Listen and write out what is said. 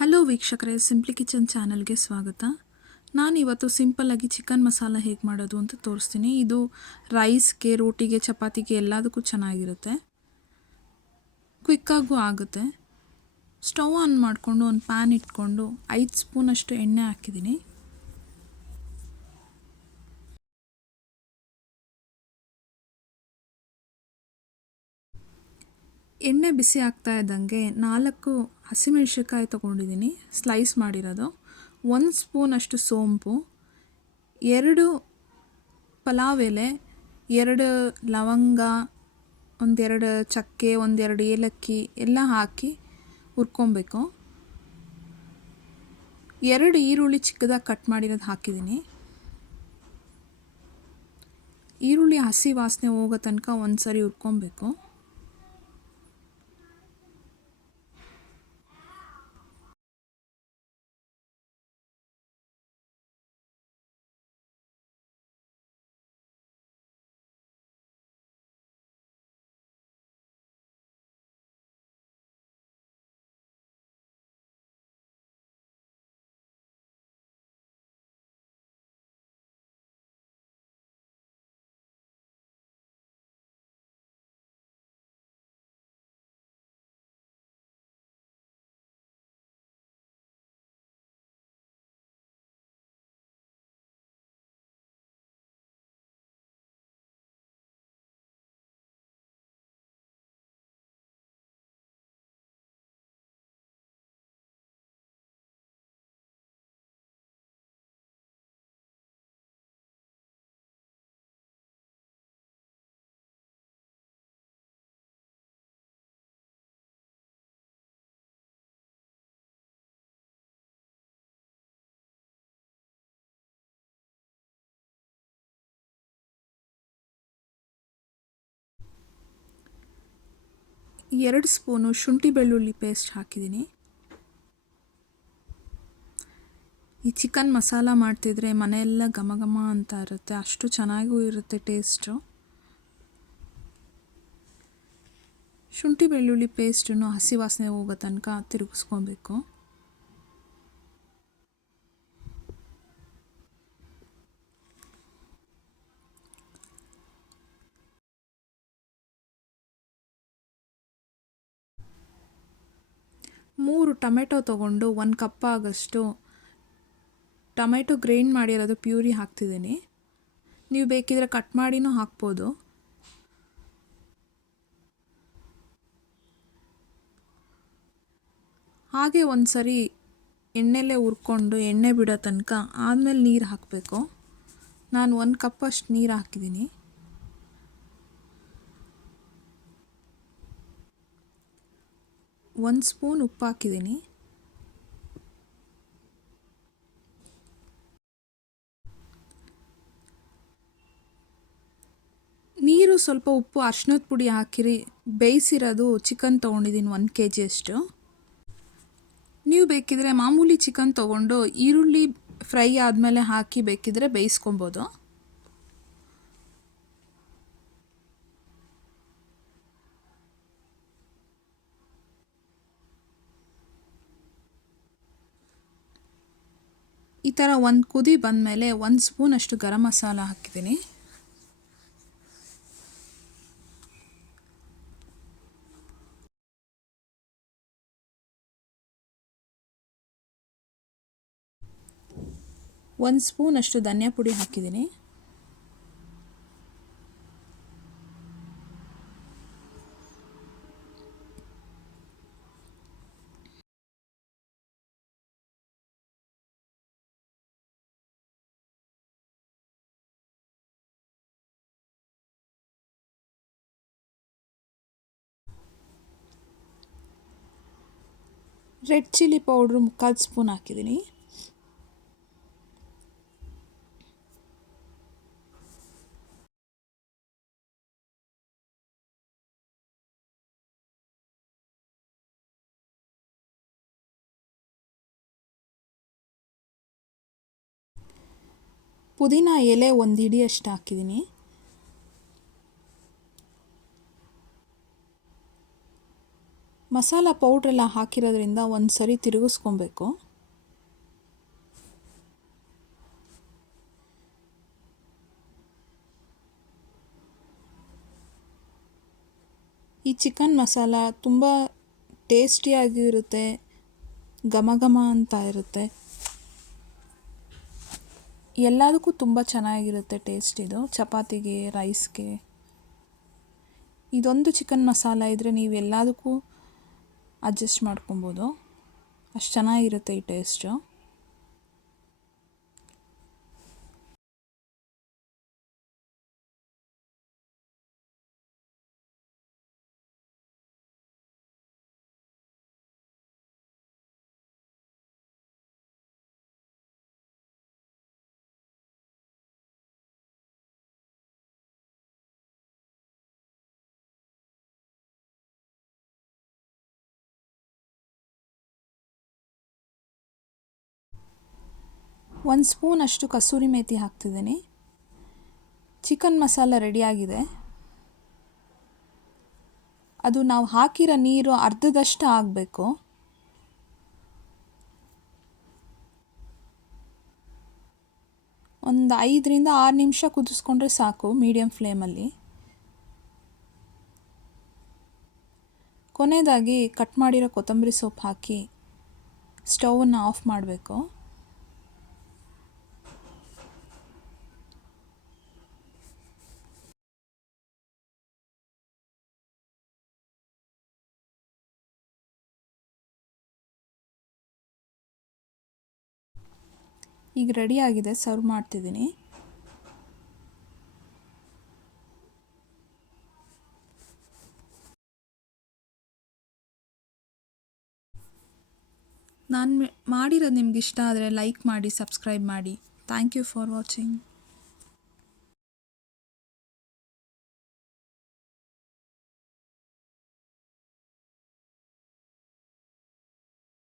Hello ವೀಕ್ಷಕರೇ, simply kitchen ಚಾನಲ್ಗೆ ಸ್ವಾಗತ. ನಾನಿವತ್ತು ಸಿಂಪಲ್ಲಾಗಿ ಚಿಕನ್ ಮಸಾಲ ಹೇಗೆ ಮಾಡೋದು ಅಂತ ತೋರಿಸ್ತೀನಿ. ಇದು ರೈಸ್ಗೆ, ರೋಟಿಗೆ, ಚಪಾತಿಗೆ ಎಲ್ಲದಕ್ಕೂ ಚೆನ್ನಾಗಿರುತ್ತೆ, ಕ್ವಿಕ್ಕಾಗೂ ಆಗುತ್ತೆ. ಸ್ಟವ್ ಆನ್ ಮಾಡಿಕೊಂಡು ಒಂದು ಪ್ಯಾನ್ ಇಟ್ಕೊಂಡು 5 ಸ್ಪೂನಷ್ಟು ಎಣ್ಣೆ ಹಾಕಿದ್ದೀನಿ. ಎಣ್ಣೆ ಬಿಸಿ ಆಗ್ತಾ ಇದ್ದಂಗೆ 4 ಹಸಿಮೆಣಸಿನ್ಕಾಯಿ ತೊಗೊಂಡಿದ್ದೀನಿ, ಸ್ಲೈಸ್ ಮಾಡಿರೋದು. 1 ಸ್ಪೂನಷ್ಟು ಸೋಂಪು, 2 ಪಲಾವ್ ಎಲೆ, 2 ಲವಂಗ, 1-2 ಚಕ್ಕೆ, 1-2 ಏಲಕ್ಕಿ ಎಲ್ಲ ಹಾಕಿ ಹುರ್ಕೊಬೇಕು. 2 ಈರುಳ್ಳಿ ಚಿಕ್ಕದಾಗಿ ಕಟ್ ಮಾಡಿರೋದು ಹಾಕಿದ್ದೀನಿ. ಈರುಳ್ಳಿ ಹಸಿ ವಾಸನೆ ಹೋಗೋ ತನಕ ಒಂದು ಸರಿ ಹುರ್ಕೊಬೇಕು. ಎರಡು ಸ್ಪೂನು ಶುಂಠಿ ಬೆಳ್ಳುಳ್ಳಿ ಪೇಸ್ಟ್ ಹಾಕಿದ್ದೀನಿ. ಈ ಚಿಕನ್ ಮಸಾಲ ಮಾಡ್ತಿದ್ರೆ ಮನೆಯೆಲ್ಲ ಘಮ ಘಮ ಅಂತ ಇರುತ್ತೆ, ಅಷ್ಟು ಚೆನ್ನಾಗೂ ಇರುತ್ತೆ ಟೇಸ್ಟು. ಶುಂಠಿ ಬೆಳ್ಳುಳ್ಳಿ ಪೇಸ್ಟನ್ನು ಹಸಿ ವಾಸನೆ ಹೋಗೋ ತನಕ ತಿರುಗಿಸ್ಕೊಬೇಕು. ಮೂರು ಟೊಮೆಟೊ ತೊಗೊಂಡು 1 ಕಪ್ ಆಗೋಷ್ಟು ಟೊಮೆಟೊ ಗ್ರೈಂಡ್ ಮಾಡಿರೋದು ಪ್ಯೂರಿ ಹಾಕ್ತಿದ್ದೀನಿ. ನೀವು ಬೇಕಿದ್ರೆ ಕಟ್ ಮಾಡಿನೂ ಹಾಕ್ಬೋದು. ಹಾಗೆ ಒಂದು ಸರಿ ಎಣ್ಣೆಲೇ ಹುರ್ಕೊಂಡು ಎಣ್ಣೆ ಬಿಡೋ ತನಕ ಆದಮೇಲೆ ನೀರು ಹಾಕಬೇಕು. ನಾನು 1 ಕಪ್ಪಷ್ಟು ನೀರು ಹಾಕಿದ್ದೀನಿ. ಒಂದು ಸ್ಪೂನ್ ಉಪ್ಪು ಹಾಕಿದ್ದೀನಿ. ನೀರು ಸ್ವಲ್ಪ ಉಪ್ಪು, ಅರಿಶಿನದ ಪುಡಿ ಹಾಕಿರಿ ಬೇಯಿಸಿರೋದು ಚಿಕನ್ ತೊಗೊಂಡಿದ್ದೀನಿ 1 kg ಅಷ್ಟು. ನೀವು ಬೇಕಿದ್ರೆ ಮಾಮೂಲಿ ಚಿಕನ್ ತೊಗೊಂಡು ಈರುಳ್ಳಿ ಫ್ರೈ ಆದಮೇಲೆ ಹಾಕಿ ಬೇಕಿದ್ರೆ ಬೇಯಿಸ್ಕೊಬೋದು. ಈ ಥರ ಒಂದು ಕುದಿ ಬಂದಮೇಲೆ 1 ಸ್ಪೂನಷ್ಟು ಗರಂ ಮಸಾಲ ಹಾಕಿದ್ದೀನಿ. ಒಂದು ಸ್ಪೂನಷ್ಟು ಧನಿಯಾ ಪುಡಿ ಹಾಕಿದ್ದೀನಿ. ರೆಡ್ ಚಿಲ್ಲಿ ಪೌಡ್ರು 1/4 ಸ್ಪೂನ್ ಹಾಕಿದ್ದೀನಿ. ಪುದೀನ ಎಲೆ 1 ಹಿಡಿಯಷ್ಟು ಹಾಕಿದ್ದೀನಿ. ಮಸಾಲ ಪೌಡ್ರೆಲ್ಲ ಹಾಕಿರೋದ್ರಿಂದ ಒಂದು ಸರಿ ತಿರುಗಿಸ್ಕೊಬೇಕು. ಈ ಚಿಕನ್ ಮಸಾಲ ತುಂಬ ಟೇಸ್ಟಿಯಾಗಿರುತ್ತೆ, ಘಮ ಘಮ ಅಂತ ಇರುತ್ತೆ. ಎಲ್ಲದಕ್ಕೂ ತುಂಬ ಚೆನ್ನಾಗಿರುತ್ತೆ ಟೇಸ್ಟ್ ಇದು, ಚಪಾತಿಗೆ, ರೈಸ್ಗೆ. ಇದೊಂದು ಚಿಕನ್ ಮಸಾಲ ಇದ್ದರೆ ನೀವು ಎಲ್ಲದಕ್ಕೂ ಅಡ್ಜಸ್ಟ್ ಮಾಡ್ಕೊಬೋದು, ಅಷ್ಟು ಚೆನ್ನಾಗಿರುತ್ತೆ ಈ ಟೇಸ್ಟು. ಒಂದು ಸ್ಪೂನಷ್ಟು ಕಸೂರಿ ಮೇಥಿ ಹಾಕ್ತಿದ್ದೀನಿ. ಚಿಕನ್ ಮಸಾಲ ರೆಡಿಯಾಗಿದೆ. ಅದು ನಾವು ಹಾಕಿರೋ ನೀರು ಅರ್ಧದಷ್ಟು ಆಗಬೇಕು. ಒಂದು 5ರಿಂದ 6 ನಿಮಿಷ ಕುದಿಸ್ಕೊಂಡ್ರೆ ಸಾಕು ಮೀಡಿಯಮ್ ಫ್ಲೇಮಲ್ಲಿ. ಕೊನೆಯದಾಗಿ ಕಟ್ ಮಾಡಿರೋ ಕೊತ್ತಂಬರಿ ಸೊಪ್ಪು ಹಾಕಿ ಸ್ಟವನ್ನು ಆಫ್ ಮಾಡಬೇಕು. ಈಗ ರೆಡಿಯಾಗಿದೆ, ಸರ್ವ್ ಮಾಡ್ತಿದ್ದೀನಿ. ನಾನು ಮಾಡಿರೋದು ನಿಮ್ಗೆ ಇಷ್ಟ ಆದರೆ ಲೈಕ್ ಮಾಡಿ, ಸಬ್ಸ್ಕ್ರೈಬ್ ಮಾಡಿ. Thank you for watching.